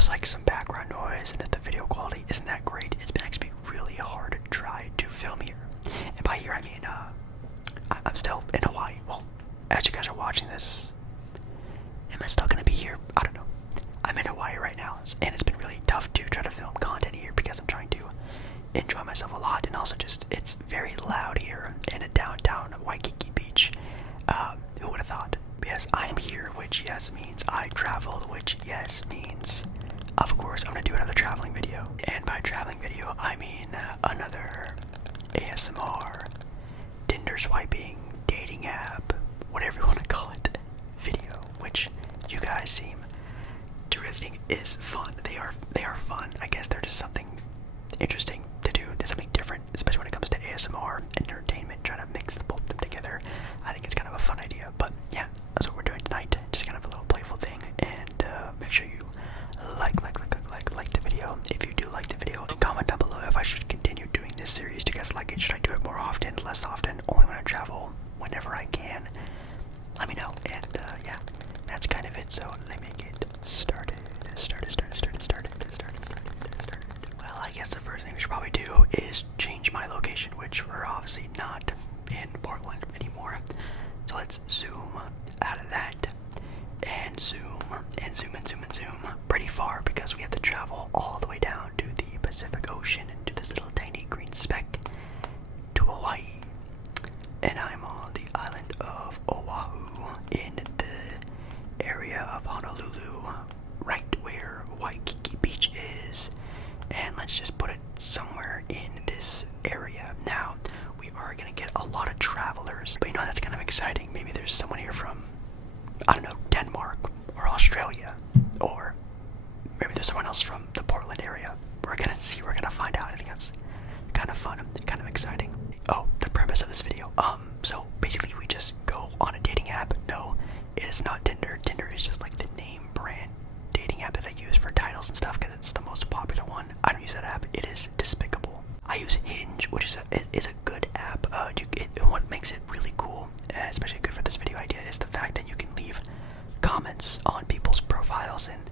there's like some background noise and if the video quality isn't that great, it's been actually really hard to try to film here. And by here I mean, I'm still in Hawaii. Well, as you guys are watching this, am I still gonna be here? I don't know. I'm in Hawaii right now, and it's been really tough to try to film content here because I'm trying to enjoy myself a lot, and also just, it's very loud here in a downtown Waikiki beach. Who would have thought? Yes, I am here, which yes means I traveled, which yes means, of course, I'm gonna do another traveling video. And by traveling video, I mean another ASMR, Tinder swiping, dating app, whatever you want to call it, video, which you guys seem to really think is fun. They are fun. I guess they're just something interesting to do. There's something different, especially when it comes to ASMR and entertainment, trying to mix both of them together. I think it's kind of a fun idea. But yeah, that's what we're doing tonight. Just kind of a little playful thing. And make sure you like the video. If you do like the video, comment down below if I should continue doing this series. Do you guys like it? Should I do it more often, less often, only when I travel, whenever I can? Let me know. And yeah, that's kind of it. So let me get started. Well, I guess the first thing we should probably do is change my location, which we're obviously not in Portland anymore. So let's zoom out of that and zoom pretty far because we have to travel all the way down to the Pacific Ocean and to this little tiny green speck to Hawaii. And I'm on the island of Oahu in the area of Honolulu, right where Waikiki Beach is. And let's just put it somewhere in this area. Now, we are going to get a lot of travelers, but you know, that's kind of exciting. Maybe there's someone here from, I don't know, Denmark or Australia, or maybe there's someone else from the Portland area. We're going to see, we're going to find out. I think that's kind of fun, kind of exciting. Oh, the premise of this video. So basically we just go on a dating app. No, it is not Tinder. Tinder is just like the name brand dating app that I use for titles and stuff because it's the most popular one. I don't use that app. It is despicable. I use Hinge, which is a good app. What makes it really cool, especially good for this video idea, is the fact that you can leave comments on people's profiles, and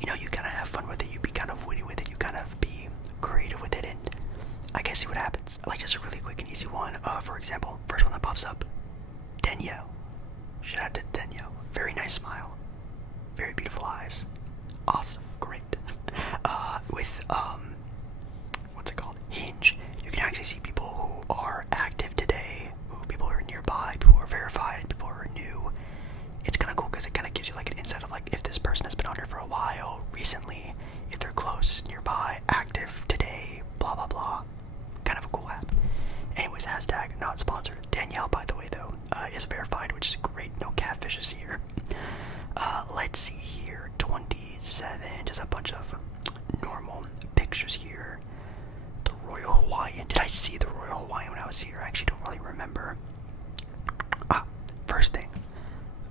you know, you kind of have fun with it. You be kind of witty with it. You kind of be creative with it, and I guess see what happens. Like just a really quick and easy one. For example, first one that pops up, Danielle. Shout out to Danielle. Very nice smile. Very beautiful eyes. Awesome. Great. With what's it called? Hinge. You can actually see people who are active today, people who are nearby, people who are verified, people who are new. It's kind of cool because it kind of gives you like an insight of like if this person has been on here for a while, recently, if they're close, nearby, active today, blah blah blah. Kind of a cool app. Anyways, hashtag not sponsored. Danielle, by the way, though, is verified, which is great. No catfishes here. Let's see here. 27. Just a bunch of normal pictures here. The Royal Hawaiian. Did I see the Royal Hawaiian when I was here? I actually don't really remember. First thing.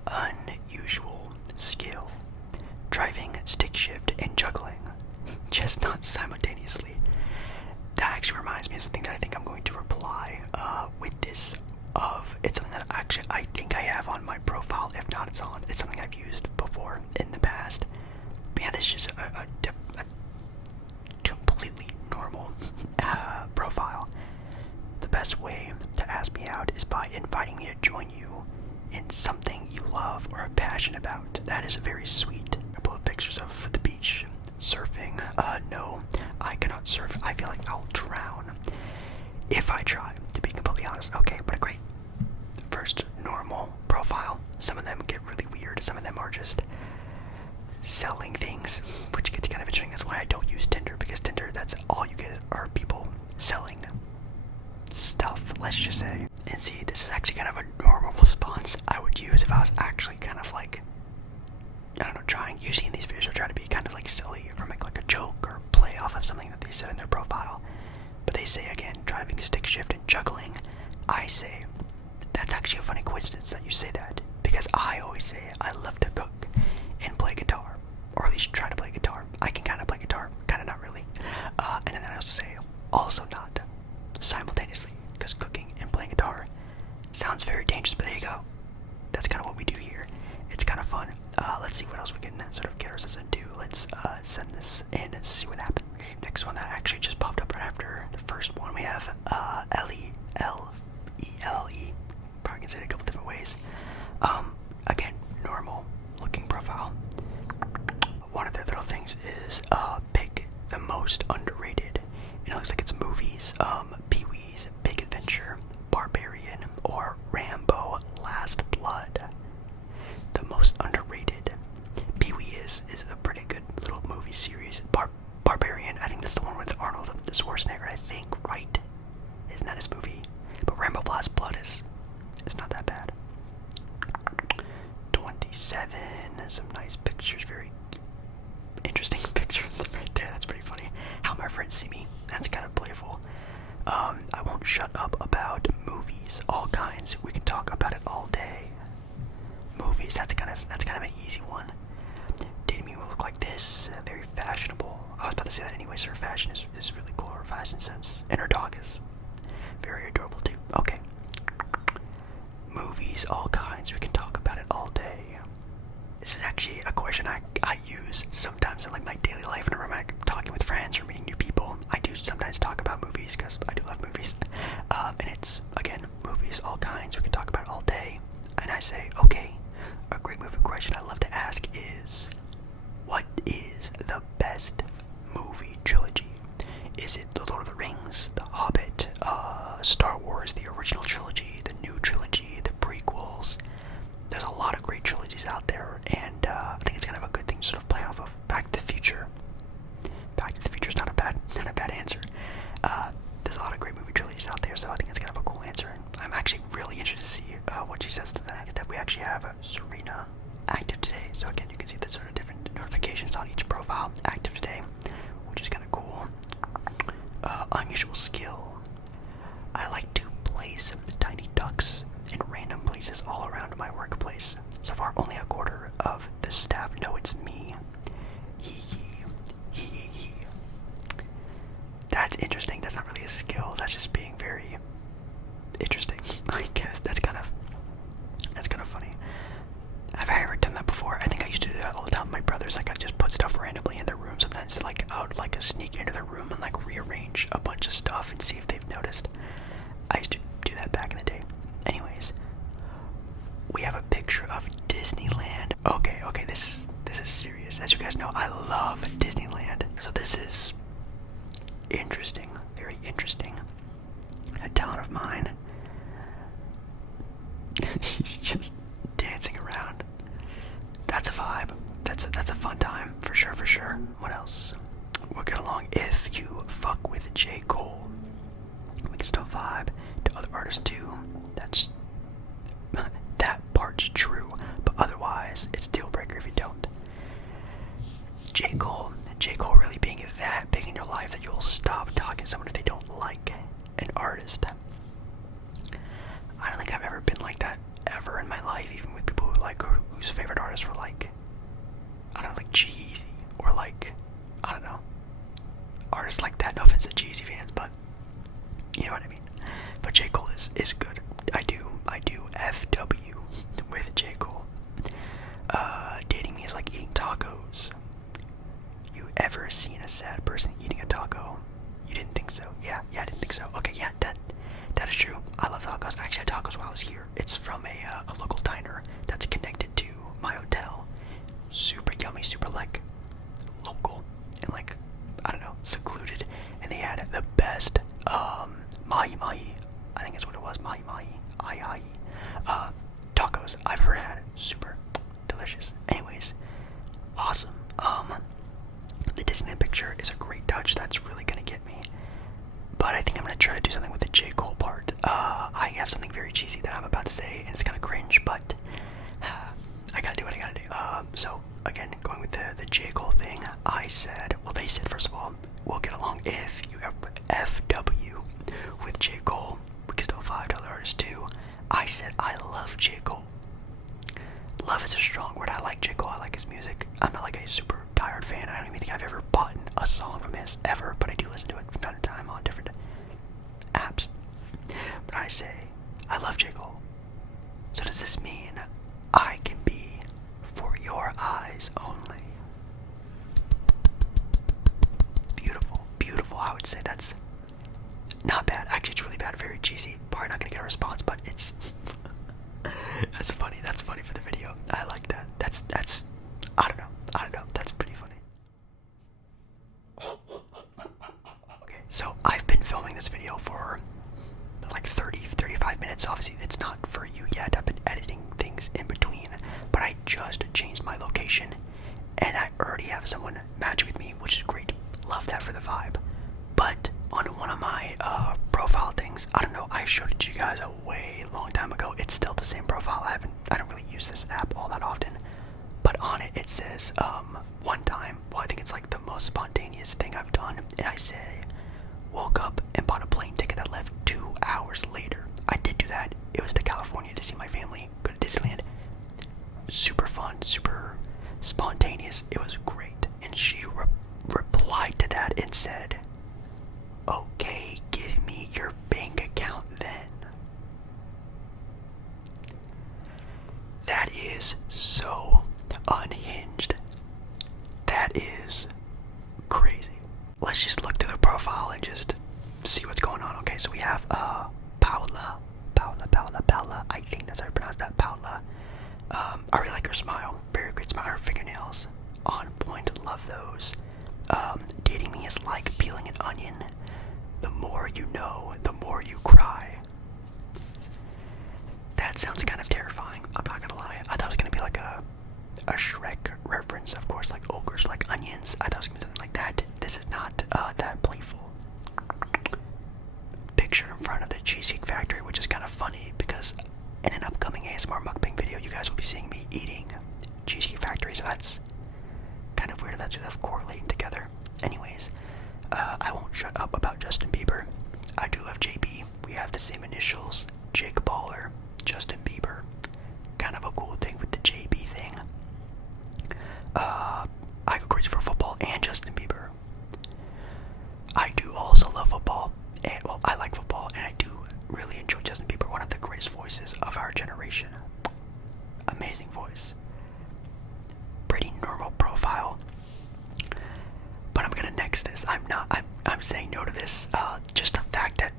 Unusual skill. Driving, stick shift, and juggling. Just not simultaneously. That actually reminds me of something that I think I'm going to reply with this of. It's something that actually I think I have on my profile. If not, it's something I've used before in the past. But yeah, this is just a completely normal profile. The best way to ask me out is by inviting me to join you in something you love or are passionate about. That is very sweet. A couple of pictures of the beach. Surfing. No, I cannot surf. I feel like I'll drown if I try, to be completely honest. Okay, but a great first normal profile. Some of them get really weird. Some of them are just selling things, which gets kind of interesting. That's why I don't use Tinder, because Tinder, that's all you get are people selling stuff, let's just say. And see, this is actually kind of a normal response I would use if I was actually kind of like, I don't know, trying. Usually in these videos, I'll try to be kind of like silly or make like a joke or play off of something that they said in their profile. But they say again, driving, stick shift, and juggling. I say, that's actually a funny coincidence that you say that, because I always say I love to cook and play guitar, or at least try to play guitar. I can kind of play guitar, kind of not really. And then I also say, also not simultaneously, because cooking and playing guitar sounds very dangerous, but there you go. That's kind of what we do here. It's kind of fun. Let's see what else we can sort of get ourselves into. Let's let's send this in and see what happens. Next one that actually just popped up right after the first one, we have L-E-L-E. Probably can say it a couple different ways. Again, normal looking profile. One of their little things is pick the most underrated. It looks like it's movies, Pee-wee's Big Adventure, Barbarian, or Rambo Last Blood. The most underrated. Pee-wee is a pretty good little movie series. Barbarian, I think that's the one with Arnold Schwarzenegger, I think, right? Isn't that his movie? But Rambo Last Blood is not that bad. 27, some nice pictures, very interesting pictures right there. That's pretty funny. How my friends see me. That's kind of playful. I won't shut up about movies, all kinds. We can talk about it all day. Movies. That's kind of an easy one. Dating me will look like this. Very fashionable. I was about to say that anyway. So her fashion is really cool. Her fashion sense, and her dog is very adorable too. Okay. Movies, all kinds. We can talk about it all day. This is actually a question I use sometimes in like my daily life whenever I'm talking with friends or meeting new people. I do sometimes talk about movies because I do love movies. And it's, again, movies, all kinds. We can talk about it all day. And I say, okay, a great movie question I love to ask is, what is the best movie trilogy? Is it The Lord of the Rings, The Hobbit, Star Wars, the original trilogy, the new trilogy, the prequels? There's a lot of great trilogies out there, and I think it's kind of a good thing to sort of play off of. Back to the Future. Back to the Future is not a bad answer. There's a lot of great movie trilogies out there, so I think it's kind of a cool answer. And I'm actually really interested to see what she says to the next step. We actually have Serena active today, so again, you can see the sort of different notifications on each profile active today, which is kind of cool. Unusual skill. I like to place tiny ducks in random places all around my workplace. So far, only a quarter of the staff know it's me. Hee hee. That's interesting. That's not really a skill. That's just being very interesting. I guess that's kind of funny. Have I ever done that before? I think I used to do that all the time with my brothers. Like, I'd just put stuff randomly in their room. Sometimes, like, I would like sneak into their room and like rearrange a bunch of stuff and see if they've noticed. I used to do that back in the day. Anyways, we have a picture of Disneyland. Okay, this is serious. As you guys know, I love Disneyland. So this is interesting, very interesting. A town of mine. She's just dancing around. That's a vibe. That's a fun time for sure. What else? We'll get along if you fuck with J. Cole. We can still vibe to other artists too. That part's true, but otherwise it's a deal breaker if you don't. J. Cole really being that big in your life that you'll stop talking to someone if they don't like an artist. I don't think I've ever been like that ever in my life, even with people who like whose favorite artists were like, I don't know, like G-Eazy, or like, I don't know, artists like that. No offense to G-Eazy fans, but you know what I mean. But J. Cole is good. I do FW with J. Cole. Dating me is like eating tacos. You ever seen a sad person eating a taco? You didn't think so? Yeah, I didn't think so. Okay, yeah, that is true. I love tacos. I actually had tacos while I was here. It's from a local diner that's connected to my hotel. Super yummy, super like local and like, I don't know, secluded. And they had the best mahi mahi, I think that's what it was, mahi mahi, tacos I've ever had. Super delicious. Anyways, awesome. The Disneyland picture is a great touch. That's really gonna get me. But I think I'm gonna try to do something with the J. Cole part. I have something very cheesy that I'm about to say, and it's kind of cringe, but I gotta do what I gotta do. So again, going with the J. Cole thing, they said first of all, we'll get along if you have FW with J. Cole. We can still vibe to other artists too. I said I love J. Cole. Love is a strong word. I like J. Cole. I like his music. I'm not like a super diehard fan. I don't even think I've ever bought a song from his ever, but I do listen to it from time to time on different apps. But I say I love J. Cole. So does this mean I can be for your eyes only? would say that's not bad. Actually, it's really bad, very cheesy. Probably not gonna get a response, but it's that's funny. That's funny for the video. I like that. That's I don't know. That's pretty funny. Okay, so I've been filming this video for like 35 minutes. Obviously, it's not for you yet. I've been editing things in between, but I just changed my location, and I already have someone match with me, which is great. Love that for the vibe. But on one of my profile things, I don't know, I showed it to you guys a way long time ago. It's still the same profile. I don't really use this app all that often, but on it says one time, well, I think it's like the most spontaneous thing I've done, and I say woke up and bought a plane ticket that left 2 hours later. I did do that. It was to California to see my family, go to Disneyland. Super fun, super spontaneous. It was great. And she replied to that and said, "Okay, give me your bank account then." That is so unhinged. That is crazy. Let's just look through the profile and just see what's going on. Okay, so we have Paula. I think that's how I pronounce that, Paula. I really like her smile. Very great smile. Her fingernails on point. Love those. Dating me is like peeling an onion. The more you know, the more you cry. That sounds kind of terrifying. I'm not gonna lie. I thought it was gonna be like a Shrek reference, of course, like ogres like onions. I thought it was gonna be something like that. This is not that playful. Picture in front of the Cheesecake Factory, which is kind of funny because in an upcoming ASMR mukbang video, you guys will be seeing me eating Cheesecake Factory, so that's kind of weird. That's correlating together. Anyways, I won't shut up about Justin Bieber. I do love JB. We have the same initials, Jake Baller, Justin Bieber. Kind of a cool thing with the JB thing. I go crazy for football and Justin Bieber. I do also love football, and well, I like football, and I do really enjoy Justin Bieber, one of the greatest voices of our generation. Amazing voice. Pretty normal profile. But I'm gonna next this. I'm saying no to this. Just the fact that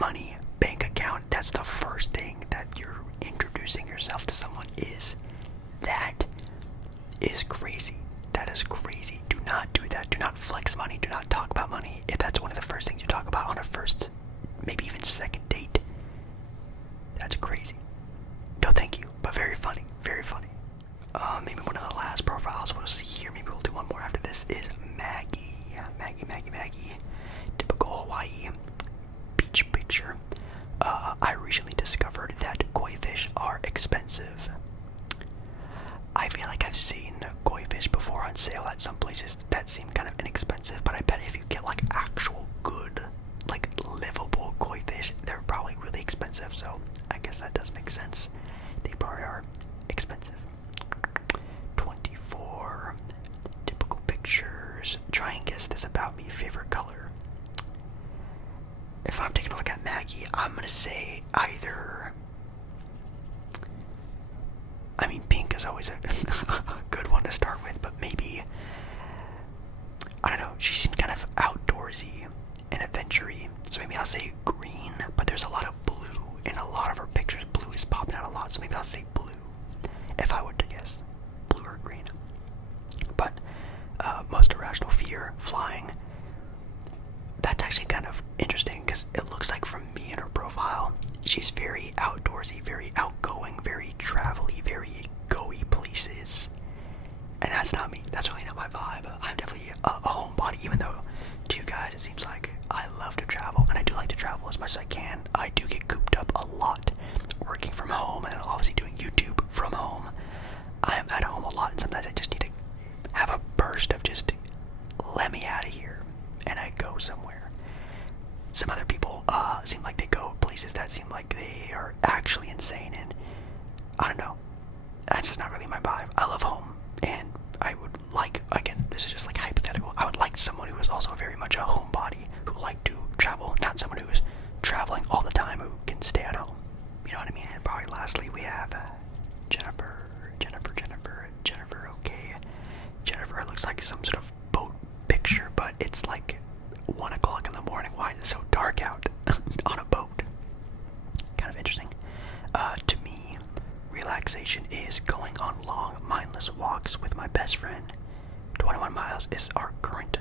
money, bank account, that's the first thing that you're introducing yourself to someone that is crazy. That is crazy. Do not do that. Do not flex money. Do not talk about money. If that's one of the first things you talk about on a first, maybe even second date, that's crazy. No thank you, but very funny. Very funny. Maybe one of the last profiles we'll see here, maybe we'll do one more after this, is Maggie. Maggie. Typical Hawaii beach picture. I recently discovered that koi fish are expensive. I feel like I've seen koi fish before on sale at some places that seem kind of inexpensive, but I bet if you get like actual good, like livable koi fish, they're probably really expensive, so I guess that does make sense. They probably are expensive. 24 typical pictures. Try and guess this about me. Favorite color. If I'm taking a look at Maggie, I'm gonna say either, I mean, pink is always a good one to start with, but maybe, I don't know, she seemed kind of outdoorsy and adventure-y, so maybe I'll say green, but there's a lot of blue in a lot of her pictures. Blue is popping out a lot, so maybe I'll say blue, if I were to guess, blue or green. But most irrational fear, flying. That's actually kind of interesting because it looks like from me in her profile, she's very outdoorsy, very outgoing, very travel-y, very go-y places. And that's not me. That's really not my vibe. I'm definitely a homebody, even though to you guys it seems like I love to travel, and I do like to travel as much as I can. I do get cooped up a lot working from home and obviously doing YouTube from home. I am at home a lot, and sometimes I just need to have a burst of just let me out of here, and I go somewhere. Some other people seem like they go places that seem like they are actually insane, and I don't know. That's just not really my vibe. I love home, and I would like, again, this is just like hypothetical, I would like someone who is also very much a homebody, who like to travel, not someone who is traveling all the time, who can stay at home. You know what I mean? And probably lastly, we have Jennifer. Okay. Jennifer looks like some sort of boat picture, but it's like 1 o'clock in the morning. morning. Why is it so dark out on a boat? Kind of interesting. To me, relaxation is going on long, mindless walks with my best friend. 21 miles is our current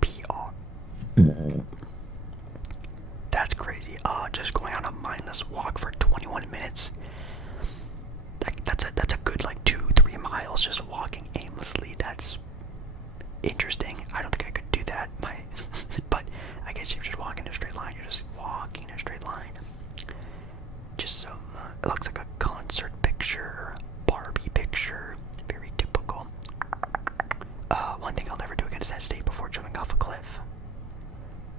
PR. That's crazy. Just going on a mindless walk for 21 minutes. That's a good like 2-3 miles just walking aimlessly. That's interesting. I don't think I could do that. But I guess you're just walking in a straight line. You're just walking in a straight line. Just some. It looks like a concert picture, Barbie picture. Very typical. One thing I'll never do again is hesitate before jumping off a cliff.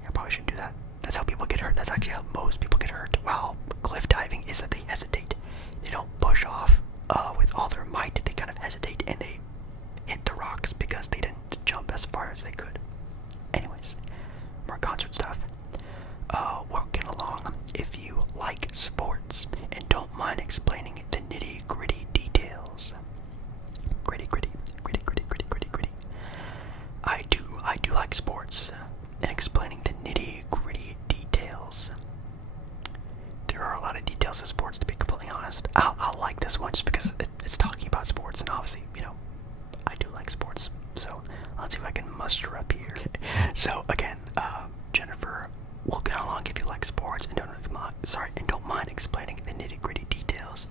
Yeah, I probably shouldn't do that. That's how people get hurt. That's actually how most people get hurt while cliff diving, is that they hesitate. They don't push off with all their might. They kind of hesitate and they hit the rocks because they didn't jump as far as they could. Anyways, more concert stuff. Walking along. If you like sports and don't mind explaining the nitty-gritty details. Gritty. I do like sports and explaining the nitty-gritty details. There are a lot of details of sports, to be completely honest. I'll like this one just because it's talking about sports, and obviously, I do like sports. So let's see if I can muster up here. So again, Jennifer, walking along if you like sports and don't mind explaining the nitty-gritty details.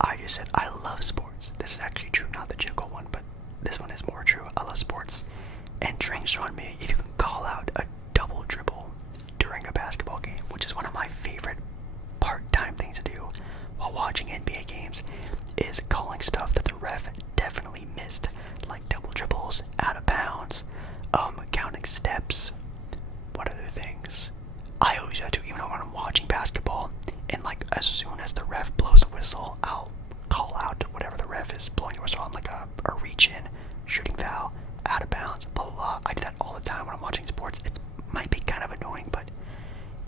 I just said I love sports. This is actually true, not the jiggle one, but this one is more true. I love sports. And drinks on me if you can call out a double dribble during a basketball game, which is one of my favorite part-time things to do while watching NBA games, is calling stuff that the ref definitely missed, like double dribbles, out of bounds, counting steps. What other things? I always have to, even when I'm watching basketball, and like as soon as the ref blows a whistle, I'll call out whatever the ref is blowing a whistle on, like a reach in, shooting foul, out of bounds, blah blah blah. I do that all the time when I'm watching sports. It might be kind of annoying, but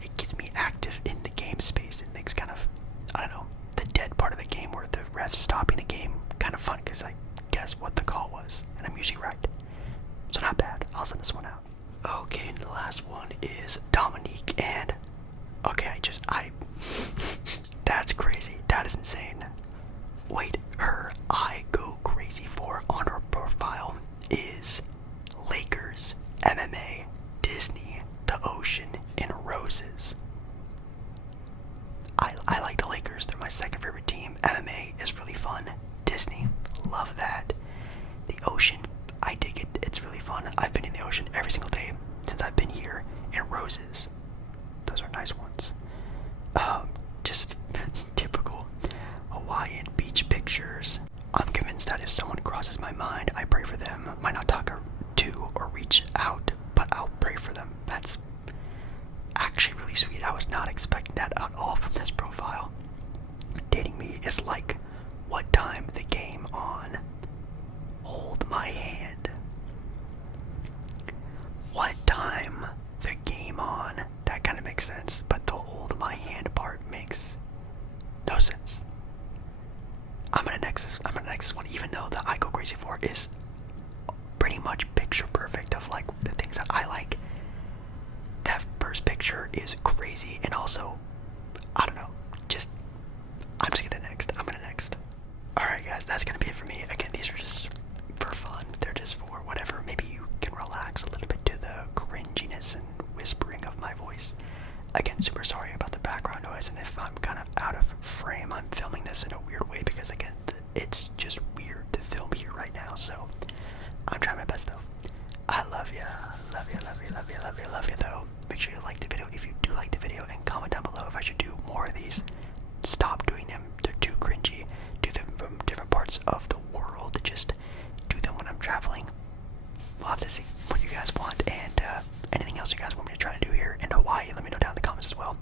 it gets me active in the game space. It makes kind of, I don't know, the dead part of the game where the ref's stopping the game kind of fun, because I guess what the call was, and I'm usually right. So not bad. I'll send this one out. Okay, and the last one is Dominique, and okay, that's crazy. That is insane. Wait, her I go crazy for on her profile is Lakers, MMA, Disney, the ocean, and roses. I like the Lakers. They're my second favorite team. MMA is really fun. Disney, love that. The ocean, I dig it. It's really fun. I've been in the ocean every single day since I've been here. And roses, those are nice ones. Just typical Hawaiian beach pictures. I'm convinced that if someone crosses my mind, I pray for them. Might not talk to or reach out, but I'll pray for them. That's actually really sweet. I was not expecting that at all from this profile. Dating me is like what time the game on. Hold my hand. What time the game on. That kind of makes sense, but the hold my hand part makes no sense. I'm gonna next this one, even though the I go crazy for is pretty much picture perfect of like the things that I like. That first picture is crazy, and also, I don't know, I'm gonna next. Alright guys, that's gonna be it for me. Again, these are just for fun. They're just for whatever. Maybe you can relax a little bit to the cringiness and whispering of my voice. Again, super sorry about the background noise, and if I'm kind of out of frame, I'm filming this in a weird way because, again, it's just weird to film here right now, so I'm trying my best, though. I love ya. Love ya, though. Make sure you like the video if you do like the video, and comment down below if I should do more of these. Stop doing them. They're too cringy. Do them from different parts of the world. Just do them when I'm traveling. We'll have to see what you guys want, and anything else you guys want me to try to do here in Hawaii, let me know down in the comments as well.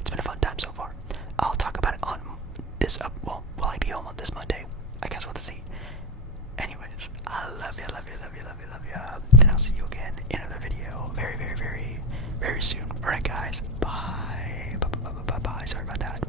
It's been a fun time so far. I'll talk about it on this will I be home on this Monday? I guess we'll have to see. Anyways, I love ya, and I'll see you again in another video very, very, very, very soon. Alright guys, bye. Sorry about that.